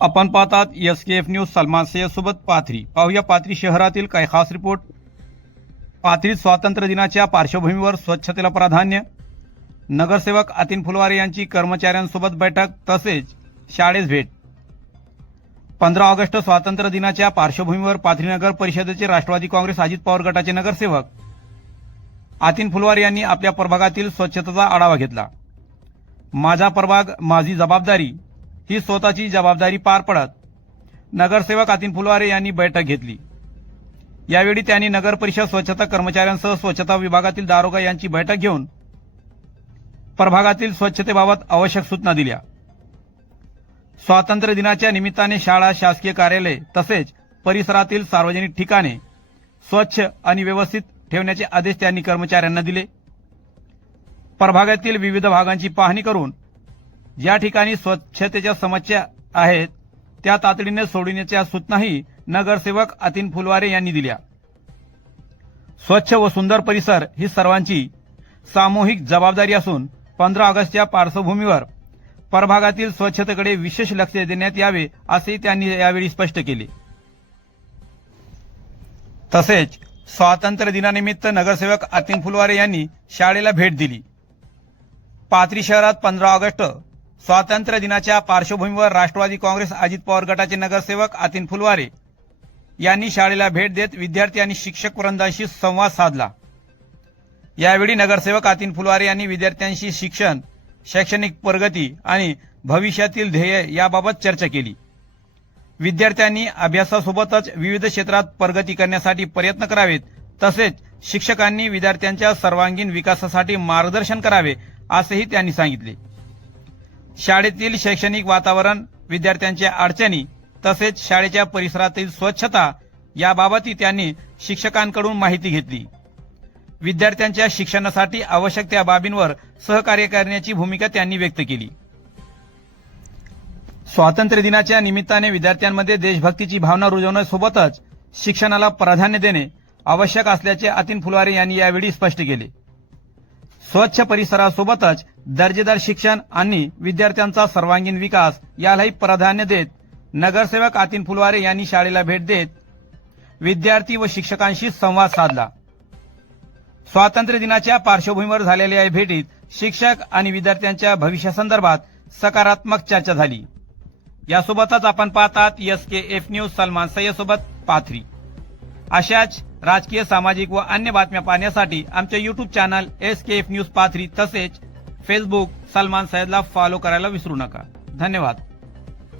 आपण पाहतात SKF news Salman Syed सोबत पाथरी. पाहूया पाथरी शहरातील काही खास रिपोर्ट. पाथरीत स्वातंत्र्य दिनाच्या पार्श्वभूमीवर स्वच्छतेला प्राधान्य, नगरसेवक अतिन फुलवारे यांची कर्मचाऱ्यांसोबत बैठक तसेच शाळेस भेट. 15 ऑगस्ट स्वातंत्र्य दिनाच्या पार्श्वभूमीवर पाथरी नगर परिषदेचे राष्ट्रवादी काँग्रेस अजित पवार गटाचे नगरसेवक अतिन फुलवारे यांनी आपल्या प्रभागातील स्वच्छतेचा आढावा घेतला. माझा प्रभाग माझी जबाबदारी ही स्वतःची जबाबदारी पार पडत नगरसेवक अतिन फुलवारे यांनी बैठक घेतली. यावेळी त्यांनी नगर परिषद स्वच्छता कर्मचाऱ्यांसह स्वच्छता विभागातील दारोगा यांची बैठक घेऊन प्रभागातील स्वच्छतेबाबत आवश्यक सूचना दिल्या. स्वातंत्र्य दिनाच्या निमित्ताने शाळा, शासकीय कार्यालय तसेच परिसरातील सार्वजनिक ठिकाणे स्वच्छ आणि व्यवस्थित ठेवण्याचे आदेश त्यांनी कर्मचाऱ्यांना दिले. प्रभागातील विविध भागांची पाहणी करून ज्या ठिकाणी स्वच्छतेच्या समस्या आहेत त्या तातडीने सोडविण्याच्या सूचनाही नगरसेवक अतिन फुलवारे यांनी दिल्या. स्वच्छ व सुंदर परिसर ही सर्वांची सामूहिक जबाबदारी असून 15 ऑगस्टच्या पार्श्वभूमीवर प्रभागातील स्वच्छतेकडे विशेष लक्ष देण्यात यावे असेही त्यांनी यावेळी स्पष्ट केले. तसेच स्वातंत्र्य दिनानिमित्त नगरसेवक अतिन फुलवारे यांनी शाळेला भेट दिली. पाथरी शहरात 15 ऑगस्ट स्वातंत्र्य दिनाच्या पार्श्वभूमीवर राष्ट्रवादी काँग्रेस अजित पवार गटाचे नगरसेवक अतिन फुलवारे यांनी शाळेला भेट देत विद्यार्थी आणि शिक्षक वृंदाशी संवाद साधला. यावेळी नगरसेवक अतिन फुलवारे यांनी विद्यार्थ्यांशी शिक्षण, शैक्षणिक प्रगती आणि भविष्यातील ध्येय याबाबत चर्चा केली. विद्यार्थ्यांनी अभ्यासासोबतच विविध क्षेत्रात प्रगती करण्यासाठी प्रयत्न करावेत तसेच शिक्षकांनी विद्यार्थ्यांच्या सर्वांगीण विकासासाठी मार्गदर्शन करावे असेही त्यांनी सांगितले. शाळेतील शैक्षणिक वातावरण, विद्यार्थ्यांच्या अडचणी तसेच शाळेच्या परिसरातील स्वच्छता याबाबतही त्यांनी शिक्षकांकडून माहिती घेतली. विद्यार्थ्यांच्या शिक्षणासाठी आवश्यक त्या बाबींवर सहकार्य करण्याची भूमिका त्यांनी व्यक्त केली. स्वातंत्र्य दिनाच्या निमित्ताने विद्यार्थ्यांमध्ये देशभक्तीची भावना रुजवण्यासोबतच शिक्षणाला प्राधान्य देणे आवश्यक असल्याचे अतिन फुलवारे यांनी यावेळी स्पष्ट केले. स्वच्छ परिसरासोबतच दर्जेदार शिक्षण आणि विद्यार्थ्यांचा सर्वांगीण विकास यालाही प्राधान्य देत नगरसेवक अतिन फुलवारे यांनी शाळेला भेट देत विद्यार्थी व शिक्षकांशी संवाद साधला. स्वातंत्र्य दिनाच्या पार्श्वभूमीवर झालेल्या या भेटीत शिक्षक आणि विद्यार्थ्यांच्या भविष्यासंदर्भात सकारात्मक चर्चा झाली. यासोबतच आपण पाहतात SKF न्यूज सलमान सय्यद सोबत पाथरी. अशाच राजकीय, सामाजिक व अन्य बातम्या पाहण्यासाठी आमच्या YouTube channel SKF news Pathri तसेच फेसबुक सलमान सय्यदला फॉलो करायला विसरू नका. धन्यवाद.